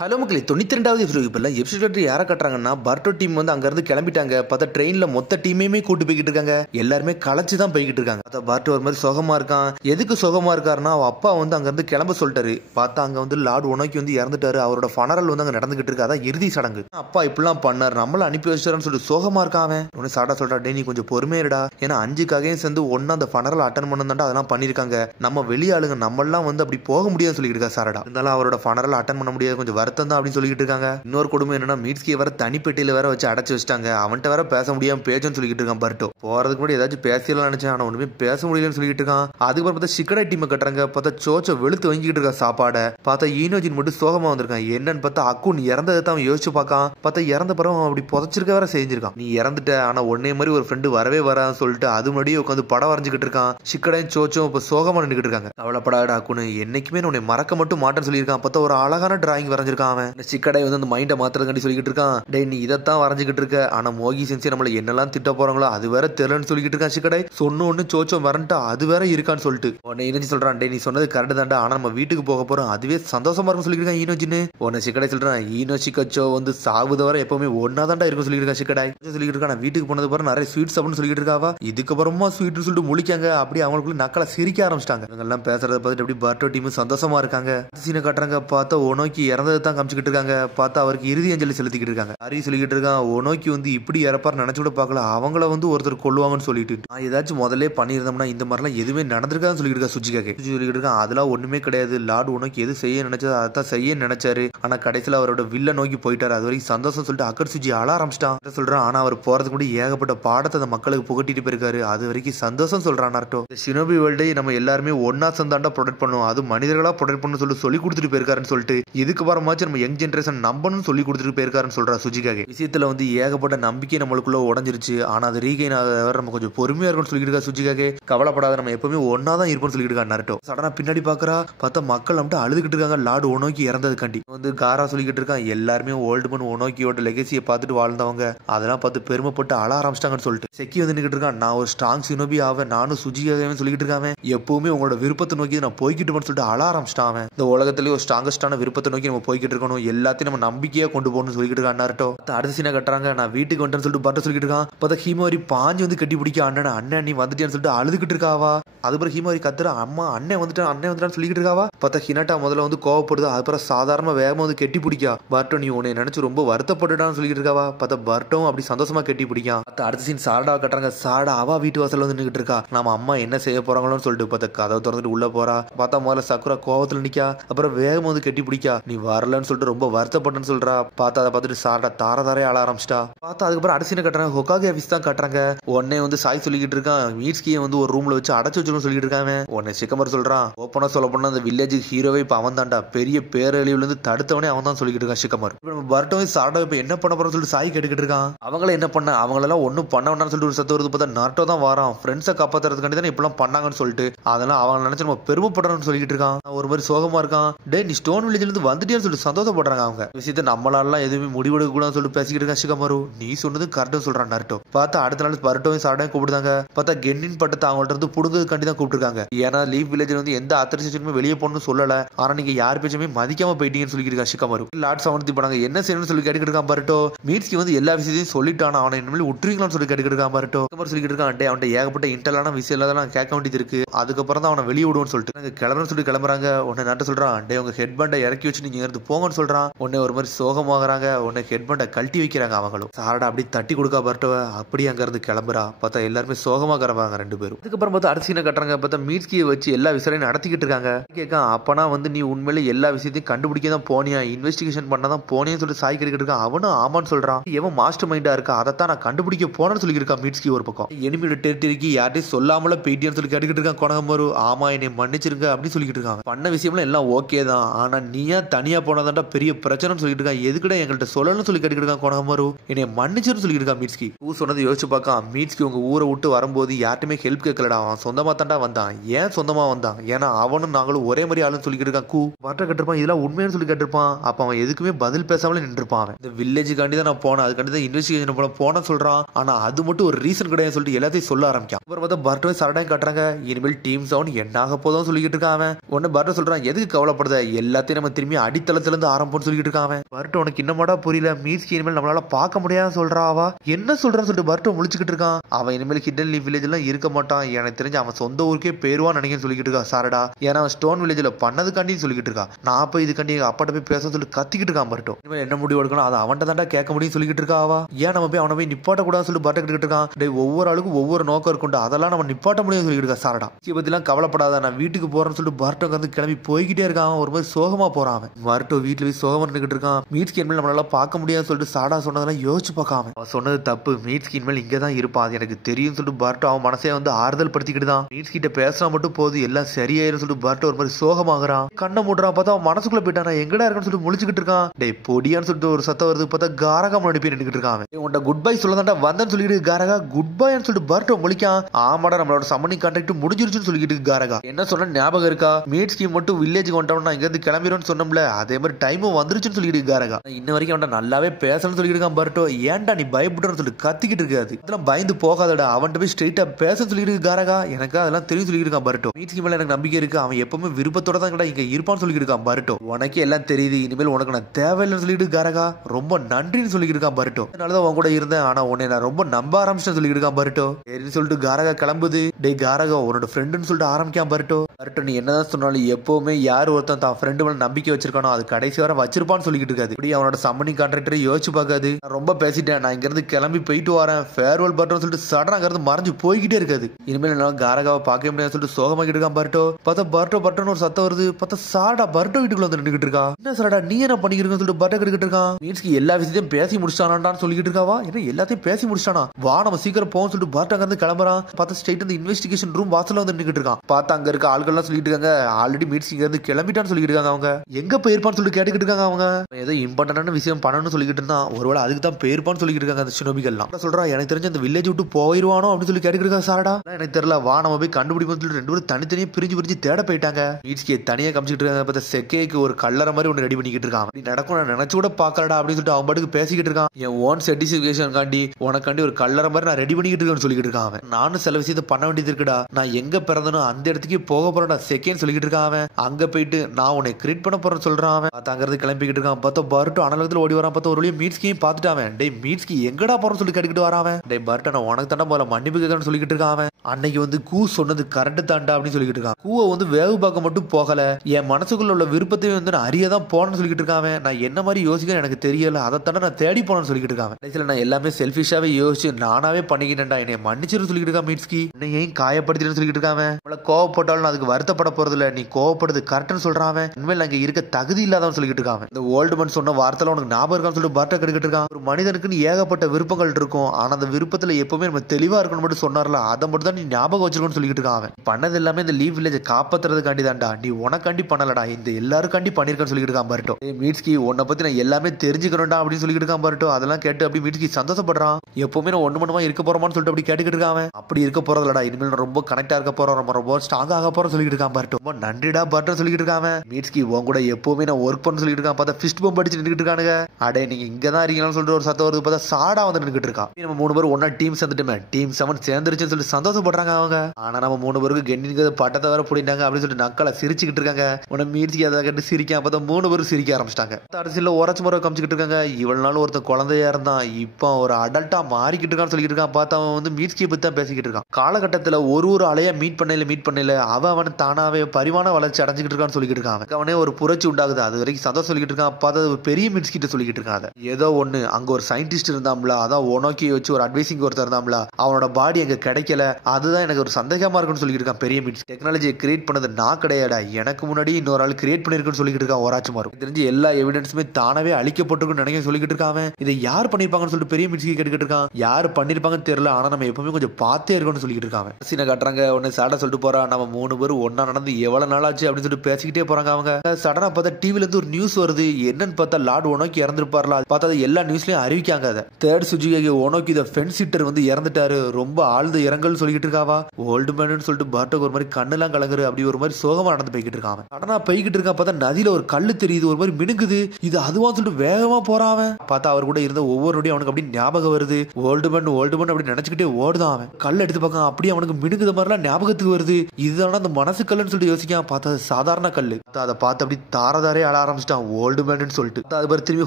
Hello மக்களே 92வது episode இப்போ episode யாரை கட்டுறாங்கன்னா பர்டோ டீம் வந்து அங்கேருந்து கிளம்பிட்டாங்க. பார்த்தா ட்ரெயினில் மொத்த டீமையுமே கூட்டு போய்கிட்டு இருக்காங்க. எல்லாருமே களைச்சு தான் போய்கிட்டு இருக்காங்க. பார்த்தா பர்டோ ஒரு மாதிரி சோகமாக இருக்கான். எதுக்கு சோகமாக இருக்காருன்னா அவன் அப்பா வந்து அங்கேருந்து கிளம்ப சொல்லிட்டாரு. பார்த்தா அங்கே வந்து லார்ட் ஒனோக்கி வந்து இறந்துட்டாரு. அவரோட ஃபனரல் வந்து அங்கே நடந்துகிட்டு இருக்கு. அதான் இறுதி சடங்கு. அப்பா இப்படிலாம் பண்ணார், நம்மள அனுப்பி வச்சிட்டாருன்னு சொல்லிட்டு சோகமாக இருக்கான். அவன் சாட்டா சொல்றா, டே நீ கொஞ்சம் பொறுமையடா, ஏன்னா 5 சேர்ந்து ஒன்னா அந்த ஃபனரல் அட்டன் பண்ணதாண்டா அதெல்லாம் பண்ணிருக்காங்க. நம்ம வெளியாளுங்க நம்மளாம் வந்து அப்படி போக முடியாதுன்னு சொல்லிட்டு இருக்கா சாரடா. இருந்தாலும் அவரோட ஃபனரல் அட்டன் பண்ண முடியாது, கொஞ்சம் வருத்தம் தான் அப்படின்னு சொல்லிட்டு இருக்காங்க. இன்னொரு கொடுமை என்னன்னா மீட்ஸ்கே வர தனிப்பெட்டியில வேற வச்சு அடைச்சு வச்சிட்டாங்க. அவன்கிட்ட வேற பேச முடியாம பேச்சுன்னு சொல்லிட்டு இருக்கான் பர்டோ. போறதுக்கு முன்னாடி ஏதாச்சும் பேசலாம் நினைச்சேன், ஆனா ஒண்ணுமே பேச முடியலன்னு சொல்லிட்டு இருக்கான். அதுக்கப்புறம் பார்த்தா சிக்கடா டீமை கட்டுறாங்க. பார்த்தா சோச்சோ வெளுத்து வாங்கிட்டு இருக்கா சாப்பாடை. பார்த்தா ஈனோஜின் மட்டும் சோகமா வந்திருக்கான். என்னன்னு பார்த்தா அக்குன் இறந்ததை தான் அவன் யோசிச்சு பார்க்கான். பார்த்தா இறந்த பிறகு அவன் அப்படி புதைச்சிருக்க வேற செஞ்சிருக்கான். நீ இறந்துட்ட, ஆனா ஒன்னே மாதிரி ஒரு ஃப்ரெண்டு வரவே வரான்னு சொல்லிட்டு அது முன்னாடியே உட்காந்து படம் வரைஞ்சுக்கிட்டு இருக்கான். சிக்கடையும் சோச்சும் இப்ப சோகமா நின்றுட்டு இருக்காங்க. அவளப்படாடா அக்குன்னு, என்னைக்குமே உன்னை மறக்க மட்டும் மாட்டேன்னு சொல்லியிருக்கான். பார்த்தா ஒரு அழகான டிராயிங் வரைஞ்சிருக்கான். அவன் சிக்கடை வந்து அந்த மைண்டை மாத்திரக்காண்டி சொல்லிக்கிட்டு இருக்கான். டே நீ இதைத்தான் வரைஞ்சிக்கிட்டு இருக்க, ஆனா மோகி சென்சி நம்மள என்னெல்லாம் திட்ட போறாங்களோ அது வேற தெரியலன்னு சொல்லிக்கிட்டு இருக்கான். சிக்கடை சொன்ன ஒண்ணு சோச்சோ மறந்துட்டா அது வேற இருக்கான்னு சொல்லிட்டு உன்னை இணைஞ்சு சொல்றான். டே நீ சொன்னது கரெக்ட் தான்டா, ஆனா நம்ம வீட்டுக்கு போக போறோம், அதுவே சந்தோஷமா இருக்கும் சொல்லிட்டு ஈனோஜின்னு. உன்னை சிக்கடை சொல்றான். ஈனோச்சி கச்சோ வந்து சாகுத வர எப்பவுமே ஒன்னா தான்டா இருக்கும் சொல்லிட்டு இருக்கா. சிக்கடை சொல்லிட்டு இருக்கா, நான் வீட்டுக்கு போனது பிறகு நிறைய ஸ்வீட்ஸ் அப்படின்னு சொல்லிட்டு இருக்காவா. இதுக்கப்புறமா ஸ்வீட் சொல்லிட்டு முழிக்காங்க. அப்படி அவங்களுக்குள்ள நக்கலை சிரிக்க ஆரம்பிச்சிட்டாங்க. இவங்க எல்லாம் பேசுறத பார்த்துட்டு அப்படி பர்டோ டீம் சந்தோஷமா இருக்காங்க. சீனை காட்டுறாங்க. பார்த்தா ஒனோக்கி இறந்ததை தான் காமிச்சுக்கிட்டு இருக்காங்க. பார்த்தா அவருக்கு இறுதி அஞ்சலி செலுத்திக்கிட்டு இருக்காங்க. ஹரி சொல்லிக்கிட்டு இருக்கான், ஒனோக்கி வந்து இப்படி இறப்பார் நினைச்சு கூட பார்க்கல, அவங்கள வந்து ஒருத்தர் கொள்ளுவாங்கன்னு சொல்லிட்டு. நான் ஏதாச்சும் முதல்ல பண்ணியிருந்தோம்னா இந்த மாதிரிலாம் எதுவுமே நடந்திருக்கான்னு சொல்லிட்டு இருக்கா. சுஜிகாக்கே சொல்லிக்கிட்டு இருக்கான், அதெல்லாம் ஒண்ணுமே கிடையாது. லார்ட் ஒனோக்கி எது செய்ய நினைச்சது அதான் செய்ய நினைச்சாரு, ஆனா கடைசியில் அவரோட வில்ல நோக்கி போயிட்டாரு. அது வரைக்கும் சந்தோஷம் சொல்லிட்டு அக்கர் சுஜி அழ ஆரம்பிச்சிட்டான் சொல்றான். ஆனா அவர் போறதுக்கு முன்னாடி ஏகப்பட்ட பாடத்தை அந்த மக்களுக்கு புகட்டிட்டு போயிருக்காரு. அது வரைக்கும் சந்தோஷம் சொல்றான் நார்டோ. ஷினோபி வேர்ல்டை நம்ம எல்லாருமே ஒன்னா சந்தாண்டா ப்ரொடெக்ட் பண்ணுவோம், அது மனிதர்களா ப்ரொடெக்ட் பண்ணு சொல்லி கொடுத்துட்டு போயிருக்காருன்னு சொல்லிட்டு இதுக்கு வரமாச்சு நம்ம யங் ஜென்ரேஷன் நம்பணும்னு சொல்லி கொடுத்துட்டு போயிருக்காருன்னு சொல்றா சுஜிகாகே. விஷயத்துல வந்து ஏகப்பட்ட நம்பிக்கை நம்மளுக்குள்ள உடஞ்சிருச்சு, ஆனா அது ரீகைன் ஆக நம்ம கொஞ்சம் பொறுமையா இருக்கும்னு சொல்லிட்டு இருக்கா சுஜிகாகே. கவலைப்படாத, நம்ம எப்பவுமே ஒன்னா தான் இருப்போம்னு சொல்லிட்டு இருக்கா நார்டோ. சடனா பின்னாடி பாக்குறா, பார்த்தா மக்கள் நம்மட்டு அழுதுகிட்டு இருக்காங்க லார்டு ஒனோக்கி இறந்ததுக்காண்டி. வந்து காரா சொல்லிக்கிட்டு இருக்கான், எல்லாருமே ஓல்டுமன் ஒனோக்கியோட லெகசியை பார்த்துட்டு வாழ்ந்தவங்க, அதெல்லாம் பார்த்து பெருமைப்பட்டு அழ ஆரம்பிச்சிட்டாங்கன்னு சொல்லிட்டு செக்கி வந்து நிக்கிட்டு இருக்கான். நான் ஒரு ஸ்ட்ராங் சினோபி ஆவேன், நானும் சுஜிகாகவே சொல்லிக்கிட்டு இருக்காங்க. எப்பவுமே உங்களோட விருப்பத்தை நோக்கி நான் போய்கிட்டு சொல்லிட்டு அழ ஆரம்பிச்சிட்டான். இந்த உலகத்திலேயே ஒரு ஸ்ட்ராங்கஸ்டான விருப்பத்தை நோக்கி நம்ம போய்கிட்டு இருக்கணும், எல்லாத்தையும் நம்ம நம்பிக்கையா கொண்டு போகணும்னு சொல்லிட்டு இருக்கான் நார்டோ. அடுத்த சீனை கட்டுறாங்க. நான் வீட்டுக்கு வந்துட்டேன்னு சொல்லிட்டு பர்டோ சொல்லிட்டு இருக்கான். பார்த்தா ஹீமோரி பாஞ்சு வந்து கட்டி பிடிக்க அண்ணன் நீ வந்துட்டேன்னு சொல்லிட்டு அழுதுகிட்டு இருக்காவா. அதுக்கப்புறம் ஹீமோரி கத்துறா, அம்மா அண்ணன் வந்துட்டான்னு சொல்லிட்டு இருக்காவா. பார்த்தா ஹினட்டா முதல்ல வந்து கோவப்படுது. அதுக்கப்புறம் சாதாரண வேகமா வந்து கெட்டி பிடிக்கா. பர்டோ நீ உன்னை நினைச்சு ரொம்ப வருத்தப்பட்டுட்டான்னு சொல்லிட்டு இருக்காவா. பார்த்தா பர்டோவும் அப்படி சந்தோஷமா கெட்டி பிடிக்கான். அடுத்த சீன் சாரடா கட்டுறாங்க. சாரடா அவா வீட்டு வாசல்ல வந்து நின்றுட்டு இருக்கா. நம்ம அம்மா என்ன செய்ய போறாங்களோன்னு சொல்லிட்டு பார்த்தா கதவை திறந்துட்டு உள்ள போறா. பார்த்தா முதல்ல சக்குரா கோவத்துல நிக்கா. அப்புறம் வேகமா வந்து கெட்டி பிடிக்கா. நீ வரலன்னு சொல்லிட்டு ரொம்ப வருத்தப்பட்டேன்னு சொல்றா. பார்த்தா அதை பார்த்துட்டு சாரடா தாரதாரே ஆள ஆரம்பிச்சிட்டா. பார்த்தா அதுக்கப்புறம் அடிசின கட்டுறாங்க. ஹொகாகே ஆஃபீஸ் தான் கட்டுறாங்க. உடனே வந்து சாய் சொல்லிக்கிட்டு இருக்கான், மீட்ஸ்கியை வந்து ஒரு ரூம்ல வச்சு அடைச்சு வச்சுக்கணும்னு சொல்லிட்டு இருக்காங்க. உடனே சிக்கமர் சொல்றான், ஓப்பனா சொல்ல போனா அந்த வில்லேஜ் ஹீரோவே இப்ப அவன் தான்டா, பெரிய பேரழிவுல இருந்து தடுத்தவனே அவன் தான் சொல்லிட்டு இருக்கான் சிக்கமர். பர்டோவும் சாரடா இப்ப என்ன பண்ண போறோம்னு சொல்லிட்டு சாய் கேட்டுக்கிட்டு இருக்கான். அவங்கள என்ன பண்ண, அவங்களெல்லாம் ஒன்னும் பண்ண வேண்டாம்னு சொல்லிட்டு ஒரு சத்து வருது. பார்த்தா நார்டோ தான் வரான், ஃப்ரெண்ட்ஸை காப்பாத்துறதுக்காண்டி தான் இப்பெல்லாம் பண்ணாங்கன்னு சொல்லிட்டு அதெல்லாம் அவங்க நினைச்சு நம்ம பெருமைப்படுறோம்னு சொல்லிட்டு இருக்கான். ஒரு மாதிரி சோகமா இருக்கான். டே நீ ஸ்டோன் வில்லேஜ்ல இருந்து வந்துட்டேன்னு சொல்லிட்டு சந்தோஷப்படுறாங்க. அவங்க விஷயத்தை நம்மளால எதுவுமே முடிவெடுக்க கூடாதுன்னு சொல்லிட்டு பேசிக்கிட்டு இருக்கான் சிக்கமரு. நீ சொன்னது கரெக்டா சொல்றான் நார்டோ. பார்த்தா அடுத்த நாள் பர்டோவும் சாரடாவும் கூப்பிடுறாங்க. பார்த்தா கென்னின் பட்டத்தை அவங்கள்ட்ட இருந்து புடுங்கிறதுக்காண்டி தான் கூப்பிட்டுருக்காங்க. ஏன்னா லீவ் வில்லேஜ்ல வந்து எந்த அத்தரிசேஷனுமே வெளியே போகணும்னு சொல்லல, ஆனா நீங்க யார் பேச்சுமே மதிக்காம போயிட்டீங்கன்னு சொல்லிட்டு இருக்கான் சிக்கமரு. லார்ட் சவர்த்தி பண்ணாங்க. என்ன செய்யணும்னு சொல்லி கேட்டுக்கிட்டு இருக்கான் பர்டோ. மீட்ஸ்கி வந்து எல்லா விஷயத்தையும் சொல்லிட்டான், அவனை இனிமேல் விட்டுருங்களான்னு சொல்லி கேட்டுக்கிட்டு இருக்கான் பர்டோ. சொல்லிட்டு இருக்கான், அவன்கிட்ட ஏகப்பட்ட இன்டர்லான விஷயம் இல்லாதெல்லாம் கேட்க வேண்டியது இருக்கு, அதுக்கப்புறம் தான் அவனை வெளியே விடுவோம்னு சொல்லிட்டு கிளம்புறன்னு சொல்லி கிளம்புறாங்க. உன்னை நாட்ட சொல்றான், டே உங்க ஹெட் பேண்டை இறக்கி வச்சு நீங்க இருந்து போங்கன்னு சொல்றான். உன்னை ஒரு மாதிரி சோகமாகறாங்க. உன்னை ஹெட் பேண்டை கழட்டி வைக்கிறாங்க. அவங்களும் சாரடா அப்படி தட்டி கொடுக்கா பர்டோவை. அப்படி அங்க இருந்து கிளம்புறா. பார்த்தா எல்லாருமே சோகமாகறவாங்க ரெண்டு பேரும். அதுக்கப்புறம் பார்த்தா அடுத்த சீனை கட்டுறாங்க. பார்த்தா மீட்ஸ்கியை வச்சு எல்லா விஷயத்தையும் நடத்திக்கிட்டு இருக்காங்க. கேட்கான், அப்பனா வந்து நீ உண்மையில எல்லா விஷயத்தையும் கண்டுபிடிக்க தான் போனியா, இன்வெஸ்டிகேஷன் பண்ணதான் போனேன்னு சொல்லிட்டு சாய் கேட்டுக்கிட்டு இருக்கான். அவனும் ஆமான்னு சொல்றான். எவன் மாஸ்டர் மைண்டா இருக்கா அதைத்தான் நான் கண்டுபிடிக்க போனேன்னு சொல்லி இருக்கான் மீட்ஸ்கி. ஒரு பக்கம் எனிமியோட டெரிட்டரிக்கு யார்ட்டையும் சொல்லாமல போயிட்டேன்னு சொல்லி கேட்டுக்கிட்டு இருக்கான் கொனகமரு. ஆமா என்னை மன்னிச்சிருங்க அப்படின்னு சொல்லிக்கிட்டு இருக்காங்க. பண்ண விஷயம்லாம் எல்லாம் ஓகே தான், ஆனா நீயா தனியா போனதாண்டா பெரிய பிரச்சனைன்னு சொல்லிட்டு இருக்கான். எதுக்கிட்ட எங்கள்கிட்ட சொல்லணும்னு சொல்லி கேட்டுக்கிட்டு இருக்கான் கொனகமரு. என்னை மன்னிச்சிருன்னு சொல்லிட்டு இருக்கான் மீட்ஸ்கி. சொன்னது யோசிச்சு பார்க்க, மீட்ஸ்கி உங்க ஊரை விட்டு வரும்போது யார்ட்டுமே ஹெல்ப் கேட்கலடா, அவன் சொந்தமா தாண்டா வந்தான். ஏன் சொந்தமா வந்தான், ஏன்னா அவனும் நாங்களும் ஒரே மாதிரி ஆளுன்னு சொல்லிக்கிட்டு இருக்கான். வாட்டர் கட்டிருப்பான், இதெல்லாம் உண்மைன்னு சொல்லி கேட்டிருப்பான். அப்ப அவன் எதுக்குமே பதில் பேசாமலே நின்றுப்பான். இந்த வில்லேஜுக்காண்டி தான் நான் போனேன், அதுக்காண்டி தான் இன்வெஸ்டிகேஷன் போன சொல்றான். ஆனா அது மட்டும் ஒரு ரீசன் கிடையாது சொல்லிட்டு எல்லாத்தையும் சொல்ல ஆரம்பிக்கான். அப்புறம் பார்த்தா பர்டோவை சரடாயும் காட்டுறாங்க. இனிமேல் டீம் சவுண்ட் என்ன ஆக போதும் சொல்லிக்கிட்டு இருக்கான். அவன் ஒன்னு பர்டோ சொல்றான், எதுக்கு கவலைப்படுத, எல்லாத்தையும் நம்ம திரும்பி அடித்தளத்துல தொடக்கத்துல இருந்து ஆரம்பம்னு சொல்லிட்டு இருக்கான். பர்ட் உனக்கு இன்னமாடா புரியல, மீட்ஸ்கி இனிமேல் நம்மளால பார்க்க முடியாது சொல்றா. அவ என்ன சொல்றான்னு சொல்லிட்டு பர்ட் முழிச்சுக்கிட்டு இருக்கான். அவன் இனிமேல் ஹிடன் லீஃப் வில்லேஜ் எல்லாம் இருக்க மாட்டான், எனக்கு தெரிஞ்சு அவன் சொந்த ஊருக்கே பேருவான்னு நினைக்கிறேன்னு சொல்லிட்டு இருக்கா சாரடா. ஏன்னா அவன் ஸ்டோன் வில்லேஜ்ல பண்ணதுக்காண்டி சொல்லிட்டு இருக்கான். நான் போய் இதுக்காண்டி அப்பாட்ட போய் பேச சொல்லி கத்திக்கிட்டு இருக்கான் பர்ட்டோ. இனிமேல் என்ன முடிவு எடுக்கணும் அதை அவன்கிட்ட தாண்டா கேட்க முடியும் சொல்லிட்டு இருக்கா. அவ ஏன் நம்ம போய் அவனை போய் நிப்பாட்ட கூடாதுன்னு சொல்லி பர்ட் கிட்டு இருக்கான். ஒவ்வொரு ஆளுக்கும் ஒவ்வொரு நோக்கம் இருக்கும், அதெல்லாம் நம்ம நிப்பாட்ட முடியும் சொல்லிட்டு இருக்கா சாரடா. இதை பத்தி எல்லாம் கவலைப்படாத, நான் வீட்டுக்கு போறேன்னு சொல்லிட்டு பர்ட்டோ வந்து கிளம்பி போய்கிட்டே இருக்கான். ஒரு மாதிரி சோகமா போறான். பர்ட்டோ வீட்டுல போய் சோகமா இருந்துகிட்டு இருக்கான். மீட்ஸ்கி இனிமேல் நம்மளால பார்க்க முடியாதுன்னு சொல்லிட்டு சாரடா சொன்னதெல்லாம் யோசிச்சு பார்க்காம அவன் சொன்னது தப்பு, மீட்ஸ்கி இனிமேல் இங்கதான் இருப்பான் அது எனக்கு தெரியும் சொல்லிட்டு பர்ட்டோ அவன் மனசே வந்து ஆறுதல் படுத்திக்கிட்டு தான். மீட்ஸ்கி கிட்ட பேசினா மட்டும் போது எல்லாம் சரியாயிரும் சொல்லிட்டு பர்ட்டோ ஒரு மாதிரி சோகமாகறான். கண்ணை மூடுறான். பார்த்தா அவன் மனசுக்குள்ள போயிட்டான். எங்கடா இருக்குன்னு சொல்லிட்டு முழிச்சுக்கிட்டு இருக்கான். டேய் பொடியான்னு சொல்லிட்டு ஒரு சத்தம் வருது. பார்த்தா காரகா முன்னாடி போய் நின்றுட்டு இருக்கான். உன்ட குட் பை சொல்லதாண்டா வந்தேன்னு சொல்லிட்டு காரகா குட் பைன்னு சொல்லிட்டு பர்ட்டோ முழிக்கான். ஆமாடா நம்மளோட சம்மனிங் கான்ட்ராக்ட் முடிஞ்சிருச்சுன்னு சொல்லிட்டு காரகா. என்ன சொன்ன ஞாபகம் இருக்கா, மீட்ஸ்கி மட்டும் வில்லேஜுக்கு வந்துட்டோம்னா இங்க இருந்து கிளம்பிடும்னு சொன்னோம்ல, அதே மாதிரி டைமும் வந்துருச்சுன்னு சொல்லிட்டு காரகா. இன்ன வரைக்கும் அவன் நல்லாவே பேசணும்னு சொல்லிட்டு இருக்கான் பர்ட்டோ. ஏன்டா நீ பயப்படுறன்னு சொல்லிட்டு கத்திக்கிட்டு இருக்காது, அதெல்லாம் பயந்து போகாதடா, அவன்கிட்ட போய் ஸ்ட்ரெயிட்டா பேச சொல்லிட்டு காரகா. எனக்கு அதெல்லாம் தெரியும் சொல்லிட்டு இருக்கான் பர்ட்டோ. மீட்ஸ்கி மேல எனக்கு நம்பிக்கை இருக்கு, அவன் எப்பவுமே விருப்பத்தோட தான் இங்க இருப்பான்னு சொல்லிட்டு இருக்கான் பர்ட்டோ. உனக்கு எல்லாம் தெரியுது, இனிமேல் உனக்கு நான் தேவையில்லைன்னு சொல்லிட்டு காரகா. ரொம்ப நன்றின்னு சொல்லிட்டு இருக்கான் பர்ட்டோ. அதனாலதான் உன் கூட இருந்தேன், ஆனா உன்னை நான் ரொம்ப நம்ப ஆரம்பிச்சேன்னு சொல்லிட்டு இருக்கான் பர்ட்டோ. சரின்னு சொல்லிட்டு காரகா கிளம்புது. டே காரகா உன்னோட ஃப்ரெண்டுன்னு சொல்லிட்டு ஆரம்பிக்கான் பர்ட்டோ. பர்ட்டோ நீ என்னதான் சொன்னாலும் எப்பவுமே யார் ஒருத்தன் தான் ஃப்ரெண்டு மேல நம்பிக்கை வச்சிருக்கானோ அது கடைசி வரை வச்சிருப்பான்னு சொல்லிட்டு இருக்காது. இப்படி அவனோட சம்மனிங் கான்ட்ராக்டரை யோசிச்சு பார்க்காது. நான் ரொம்ப பேசிட்டேன், நான் இங்க இருந்து கிளம்பி போயிட்டு வரேன், ஃபேர்வெல் பர்ட்டோன்னு சொல்லிட்டு சடனா அங்க இருந்து மறைஞ்சு போய்கிட்டே இருக்காது. இனிமேல் என்னால காரகாவை பார்க்க முடியாது சொல்லிட்டு சோகமாக்கிட்டு இருக்கான் பர்ட்டோ. பார்த்தா பர்ட்டோ பர்ட்டோன்னு ஒரு சத்தம் வருது. பார்த்தா சாரடா பர்ட்டோ வீட்டுக்குள்ள வந்து நின்றுட்டு இருக்கா. என்ன சாரடா நீ என்ன பண்ணிக்கிறீங்கன்னு சொல்லிட்டு பர்ட்டோ கிட்டு இருக்கான். மீட்ஸ்கி எல்லா விஷயத்தையும் பேசி முடிச்சானான்னு சொல்லிட்டு இருக்காவா. என்ன எல்லாத்தையும் பேசி முடிச்சானா, வா நம்ம சீக்கிரம் போவோம்னு சொல்லிட்டு பர்ட்டோ அங்க இருந்து கிளம்புறான். பார்த்தா ஸ்ட்ரெயிட் இந்த இன்வெஸ்டிகேஷன் ரூம் வாசல்ல வந்து நின்றுட்டு இருக்கான். பார்த்தா அங்க இருக்க ஆட்கள் எல்லாம் சொல்லிட்டு இருக்காங்க ஆல்ரெடி மீட்ஸ்கி இங்க இருந்து கிளம்பிட்டான்னு சொல்லிட்டு இருக்காங்க. அவங்க எங்க போயிருப்பான்னு சொல்லிட்டு கேட்டுக்கிட்டு இருக்காங்க. அவங்க ஏதோ இம்பார்ட்டன்டான விஷயம் பண்ணணும்னு சொல்லிட்டு இருந்தான், ஒருவேளை அதுக்கு தான் போயிருப்பான்னு சொல்லிட்டு இருக்காங்க அந்த ஷினோபிகள்லாம். சொல்றா எனக்கு தெரிஞ்ச அந்த வில்லேஜ் விட்டு போயிருவானோ அப்படின்னு சொல்லி கேட்டுக்கிட்டு இருக்காங்க சாரடா. எனக்கு தெரியல, வா நம்ம போய் கண்டுபிடிப்போம் சொல்லிட்டு ரெண்டு பேரும் தனித்தனியே பிரிஞ்சு தேட போயிட்டாங்க. மீட்ஸ்கியை தனியா காமிச்சிட்டு இருக்காங்க. பார்த்தா செக்கேக்கு ஒரு கல்லறை மாதிரி ஒன்று ரெடி பண்ணிக்கிட்டு இருக்கான். அப்படி நடக்கும் நான் நினைச்சு கூட பாக்கலடா அப்படின்னு சொல்லிட்டு அவன் பாட்டுக்கு பேசிக்கிட்டு இருக்கான். என் ஓன் சர்டிபிகேஷன் காண்டி உனக்காண்டி ஒரு கல்லறை மாதிரி நான் ரெடி பண்ணிக்கிட்டு இருக்கேன்னு சொல்லிட்டு இருக்கான் அவன். நானும் சில விஷயத்தை பண்ண வேண்டியது இருக்குடா, நான் எங்க பிறந்தனோ அந்த இடத்துக்கு போக போறேன்டா செகண்ட் சொல்லிக்கிட்டு இருக்கான் அவன். அங்க போயிட்டு நான் உன்னை கிரியேட் பண்ண போறேன்னு சொல்றான் அவன். அங்கிருந்து கிளம்பிக்கிட்டு இருக்கான். பார்த்தா பர்ட்டோ அனலகத்துல ஓடி வரான். பார்த்தா ஒரு வழியா மீட்ஸ்கியும் பார்த்துட்டு அவன் டேய் மீட்ஸ்கி எங்கடா போறன்னு சொல்லி கேட்டுக்கிட்டு வரான். டேய் பர்ட்டோ நான் உனக்கு தாண்டா போல மன்னிப்பு கேட்கணும்னு சொல்லிக்கிட்டு இருக்கான் அவன். அன்னைக்கு வந்து கூ சொன்னது கரெக்ட் தாண்டா அப்படின்னு சொல்லிக்கிட்டு இருக்கான். கூவை வந்து வேவு பார்க்க மட்டும் போகல, என் மனசுக்குள்ள உள்ள விருப்பத்தையும் வந்து நான் அறியதான் போனேன்னு சொல்லிக்கிட்டு இருக்கான். நான் என்ன மாதிரி யோசிக்க எனக்கு தெரியல, அதைத்தானே நான் தேடி போனேன்னு சொல்லிக்கிட்டு இருக்கான். கடைசியில் நான் எல்லாமே செல்ஃபிஷாவே யோசிச்சு நானாவே பண்ணிக்கிட்டேன்டா, என்னை மன்னிச்சிரு சொல்லிக்கிட்டு இருக்கான் மீட்ஸ்கி. என்னை ஏன் காயப்படுத்தின்னு சொல்லிக்கிட்டு இருக்கான். நம்மள கோவப்பட்டாலும் அதுக்கு வருத்தப்பட போறது இல்ல, நீ கோவப்படுறது கரெக்ட்னு சொல்றான். உண்மையில அங்க இருக்க தகுதி இல்லாதவன் சொல்லிக்கிட்டு இருக்கான். இந்த ஓல்டு மன் சொன்ன வார்த்தை உனக்கு ஞாபகம் இருக்கான்னு சொல்லிட்டு பர்ட்டோ கேட்டுக்கிட்டு இருக்கான். ஒரு மனிதனுக்குன்னு ஏகப்பட்ட விருப்பங்கள் இருக்கும், ஆனா அந்த விருப்பத்துல எப்பவுமே நம்ம தெளிவா இருக்கணும் மட்டும் சொன்னார்ல, அதை மட்டும் தான் நீ ஞாபகம் வச்சிருக்கணும்னு சொல்லிட்டு இருக்கான். பண்ணது எல்லாமே இந்த லீவ் வில்லேஜ் காப்பாத்துறதுக்காண்டி தான்டா, நீ உனக்காண்டி பண்ணலடா, இந்த எல்லாருக்காண்டி பண்ணிருக்கான்னு சொல்லிட்டு இருக்கான் பர்ட்டோ. மீட்ஸ்கி உன்னை பத்தி நான் எல்லாமே தெரிஞ்சுக்கணும்டா அப்படின்னு சொல்லிட்டு இருக்கான் பர்ட்டோ. அதெல்லாம் கேட்டு அப்படி மீட்ஸ்கி சந்தோஷப்படுறான். எப்பவுமே நான் ஒண்ணு மணமா இருக்க போறோமான்னு சொல்லிட்டு அப்படி கேட்டுக்கிட்டு இருக்கான். அப்படி இருக்க போறதுலடா, இனிமேல் ரொம்ப கனெக்டா இருக்க போறோம், ரொம்ப ஸ்ட்ராங் ஆக போறோம் சொல்லிட்டு இருக்கான் பர்ட்டோ. ரொம்ப நன்றிடா பர்ட்டோ சொல்லிட்டு இருக்கான். மீட்ஸ்கி உன் கூட எப்பவுமே நான் ஒர்க் பண்ண சொல்லிட்டு இருக்கான். பார்த்தா ஃபிஸ்ட் பம்ப் அடிச்சு நின்றுட்டு இருக்கானுங்க. அடே நீங்க இங்க தான் இருக்கீங்கன்னு சொல்லிட்டு ஒரு சத்தம் வருது. பார்த்தா சாடா வந்து நின்றுட்டு இருக்கான். நம்ம 3 பேர் ஒன்னா டீம் சேர்ந்துட்டுமே டீம் 7 சேர்ந்துருச்சுன்னு சொல்லிட்டு சந்தோஷப்படுறாங்க அவங்க. ஆனா நம்ம 3 பேருக்கு கென்னிங்க பட்டத்தை வேற பிடிட்டாங்க அப்படின்னு சொல்லிட்டு நக்கலை சிரிச்சுக்கிட்டு இருக்காங்க. உன மீட்ஸ்கி அதை கேட்டு சிரிக்க. பார்த்தா 3 பேரும் சிரிக்க ஆரம்பிச்சிட்டாங்க. அரசியல உரச்சு முறை காமிச்சிட்டு இருக்காங்க. இவ்வளவு நாள் ஒருத்தர் குழந்தையா இருந்தான், இப்போ ஒரு அடல்ட்டா மாறிக்கிட்டு இருக்கான்னு சொல்லிட்டு இருக்கான். பார்த்தா அவன் வந்து மீட்ஸ்கியை பத்தி தான் பேசிக்கிட்டு இருக்கான். காலகட்டத்தில் ஒரு அலையா மீட் பண்ணல அவன் தானாவே பரிமாண வளர்ச்சி அடைஞ்சிட்டு இருக்கான்னு சொல்லிட்டு இருக்கான். அவனே ஒரு புரட்சி உண்டாகுது, அது வரைக்கும் சந்தோஷம் சொல்லிட்டு இருக்கான். பார்த்தா பெரிய மீட்ஸ்கி கிட்ட சொல்லிட்டு இருக்கான். ஏதோ ஒண்ணு அங்க ஒரு சயின்டிஸ்ட் இருந்தாம்ல, அதான் ஒனோக்கி வச்சு ஒரு அட்வைசிங் ஒருத்தர் இருந்தாம்ல, அவனோட பாடி அங்க கிடைக்கல, அதுதான் எனக்கு ஒரு சந்தேகமா இருக்குன்னு சொல்லிட்டு இருக்கான். பெரிய மீட்ஸ் டெக்னாலஜியை கிரியேட் பண்ணது நான் கிடையாடா, எனக்கு முன்னாடி இன்னொரு ஆள் கிரியேட் பண்ணிருக்குன்னு சொல்லிட்டு இருக்கான். ஒராச்சு மாறும் தெரிஞ்சு எல்லா எவிடன்ஸுமே தானவே அழிக்கப்பட்டிருக்குன்னு நினைக்க சொல்லிட்டு இருக்கான். இதை யார் பண்ணிருப்பாங்கன்னு சொல்லிட்டு பெரிய மீட்ஸ்கி கேட்டுக்கிட்டு இருக்கான். யார் பண்ணிருப்பாங்கன்னு தெரியல, ஆனா நம்ம எப்பவுமே கொஞ்சம் பார்த்தே இருக்கணும்னு சொல்லிட்டு இருக்காங்க. சீனை காட்டுறாங்க. உடனே சாட சொல்லிட்டு போறா, நம்ம 3 பேரும் ஒன்னா நடந்து எவ்வளவு நாள் ஆச்சு அப்படின்னு சொல்லிட்டு பேசிக்கிட்டே போறாங்க. அவங்க சடனா பார்த்தா டிவில இருந்து ஒரு நியூஸ் வருது. என்னன்னு பார்த்தா லார்ட் ஒனோக்கி இறந்துருப்பார்ல, பார்த்தா எல்லா நியூஸ்லயும் அறிவிக்காங்க. அதை தேர்ட் சுஜிகி ஒனோக்கி த ஃபென்ஸ் ஹிட்டர் வந்து இறந்துட்டாரு, ரொம்ப ஆழ்ந்த இரங்கல் சொல்லிட்டு இருக்காவா. ஓல்டு மேன் சொல்லிட்டு பர்ட்டோக்கு ஒரு மாதிரி கண்ணெல்லாம் கலங்குற, அப்படி ஒரு மாதிரி சோகமா நடந்து போய்கிட்டு இருக்கான். சடனா போய்கிட்டு இருக்கான். பார்த்தா நதியில ஒரு கல்லு தெரியுது, ஒரு மாதிரி மினுக்குது. இது அதுவா சொல்லிட்டு வேகமா போறான். பார்த்தா அவர் கூட இருந்த ஒவ்வொரு நொடியும் அவனுக்கு அப்படி ஞாபகம் வருது. ஓல்டு மேன் அப்படி நினைச்சுக்கிட்டே ஓடுதான். அவன் கல் எடுத்து பார்க்க அப்படியே அவனுக்கு மினுக்குத மாதிரிலாம் ஞாபகத்துக்கு வருது. இதுதான அந்த மனசு கல்லுன்னு சொல்லிட்டு யோசிக்காம பார்த்தா அது சாதாரண கல்லு. அதை பார்த்து அப்படி தாரதாரே ஆட ஆரம்பிச்சிட்டான் ஓல்டு மேன் சொல்லிட்டு. அது பேர் திரும்பி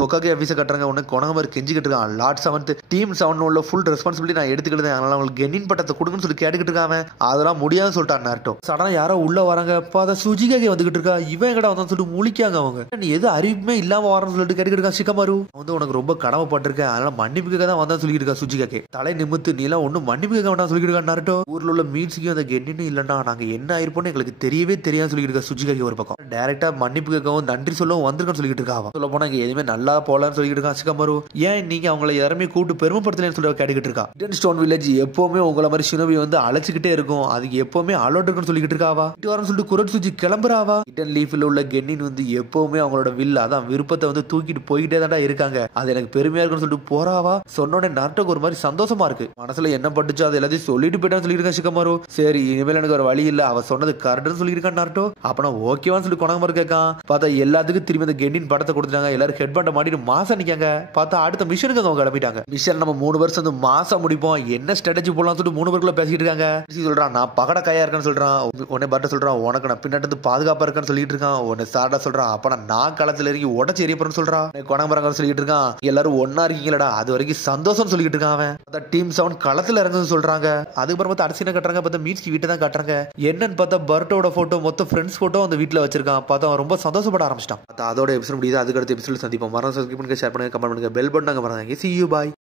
ஹொக்காகே ஆஃபீஸை கட்டுறாங்க. உடனே கொனகமர் கெஞ்சி கட்டுறான், லார்ட் 7th டீம் 7 உள்ள ஃபுல் ரெஸ்பான்சிபிலிட்டி நான் எடுத்துக்கிட்டேன், அதனால அவங்களுக்கு கென்னின் பட்டத்தை கொடுக்குன்னு சொல்லி கேட்டுக்கிட்டு இருக்காங்க. அதெல்லாம் முடியாதுன்னு சொல்லிட்டான் நாருட்டோ. சடனா யாரோ உள்ள வராங்க, பார்த்தா சுஜிகாகே வந்துகிட்டு இருக்கா. இவன் எங்கடா வந்தான்னு சொல்லிட்டு முழிக்காங்க அவங்க. நீ எது அறிவுமே இல்லாம வரணும்னு சொல்லிட்டு கேட்டுக்கிட்டு இருக்கா. ஷிகமாரு வந்து உனக்கு ரொம்ப கடமைப்பட்டிருக்கேன், அதனால மன்னிப்புக்காக தான் வந்தான்னு சொல்லிட்டு இருக்கா சுஜிகாகே. தலை நிமித்து நீ எல்லாம் ஒன்னும் மன்னிப்புக்காக வேண்டாம் சொல்லிட்டு இருக்கா நாருட்டோ. ஊர்ல உள்ள மீட்ஸுக்கும் அந்த கென்னின்னு இல்லைன்னா நாங்க என்ன ஆயிருப்போம்னு எங்களுக்கு தெரியவே தெரியாது சொல்லிட்டு இருக்கா சுஜிகாகே. ஒரு பக்கம் டைரக்டா மன்னிப்பு கேட்கவும் நன்றி சொல்லவும் வந்திருக்கான்னு சொல்லிட்டு இருக்கா. சொல்ல போனா இங்க எதுவுமே நல்லா போலான்னு சொல்லிட்டு இருக்கா ஷிகமாரு. ஏன் நீங்க அவங்களை யாருமே கூட்டு பெருமைப்படுத்தலன்னு சொல்லி கேட்டுக்கிட்டு இருக்கா. இடன் ஸ்டோன் வில்லேஜ் எப்பவுமே உங்களை மாதிரி ஷினோபி வந்து அழைச்சிக்கிட்டே இருக்கும், அதுக்கு எப்பவுமே அலர்ட் இருக்குன்னு சொல்லிட்டு இருக்காவா. வரன்னு சொல்லிட்டு குரட் சுஜி கிளம்புறாவா. இடன் லீஃப்ல உள்ள கென்னின் வந்து எப்பவுமே அவங்களோட அதான் விருப்பத்தை வந்து தூக்கிட்டு போயிட்டே தான்டா இருக்காங்க, அது எனக்கு பெருமையா இருக்குன்னு சொல்லிட்டு போறாவா. சொன்னோடனே நாட்டுக்கு ஒரு மாதிரி சந்தோஷமா இருக்கு. மனசுல என்ன பட்டுச்சோ அது எல்லாத்தையும் சொல்லிட்டு போயிட்டான்னு சொல்லியிருக்கா ஷிகமாரு. சரி இனிமேல் எனக்கு ஒரு வழி இல்ல, அவ சொன்னது கரெக்ட்னு சொல்லியிருக்கான் நாருட்டோ. அப்பனா ஓகேவான்னு சொல்லி கொனகமர் கேட்கான். பார்த்தா எல்லாத்துக்கும் திரும்பி அந்த கென்னின் படத்தை கொடுத்துட்டாங்க. எல்லாரும் ஹெட் பேண்ட மாட்டிட்டு மாசம் நிக்காங்க. பார்த்தா அடுத்த மிஷனுக்கு அவங்க கிளம்பிட்டாங்க. மிஷன் நம்ம 3 வருஷம் வந்து மாசம் முடிப்போம், என்ன ஸ்ட்ராட்டஜி போடலாம் சொல்லிட்டு 3 பேருக்குள்ள பேசிட்டு இருக்காங்க. சொல்றான் நான் பகட கையா இருக்கேன்னு சொல்றான். உடனே பட்ட சொல்றான் உனக்கு நான் பின்னாடி பாதுகாப்பா இருக்கேன்னு சொல்லிட்டு இருக்கான். உடனே சாரடா சொல்றான் அப்ப நான் களத்துல இறங்கி உடச்சு எரியப்படுறேன்னு சொல்றான். கொனகமரங்க சொல்லிட்டு இருக்கான் எல்லாரும் ஒன்னா இருக்கீங்களா, அது வரைக்கும் சந்தோஷம் சொல்லிட்டு இருக்கான் அவன். அந்த டீம் 7 களத்துல இறங்குன்னு சொல்றாங்க. அதுக்கப்புறம் பார்த்தா அடிச்சு கட்டுறாங்க. பார்த்தா மீட்ஸ்க்கு வீட்டை தான் கட்டுறாங்க. என்னன்னு பார்த்தா பர்ட்டோட போட்டோ மொத்த ஃப்ரெண்ட்ஸ் போட்டோ அந்த வீட்டுல வச்சிருக்கான். பார்த்தா அவன் ரொம்ப சந்தோஷப்பட ஆரம்பிச்சிட்டான். அதோட எபிசோட் முடியுது. அதுக்கு அடுத்த எபிசோட் சந்திப்போம். மறந்து சப்ஸ்கிரைப் பண்ணுங்க, ஷேர் பண்ணுங்க, கமெண்ட் பண்ணுங்க, பெல் பட்டன் அங்க பாருங்க. See you, bye.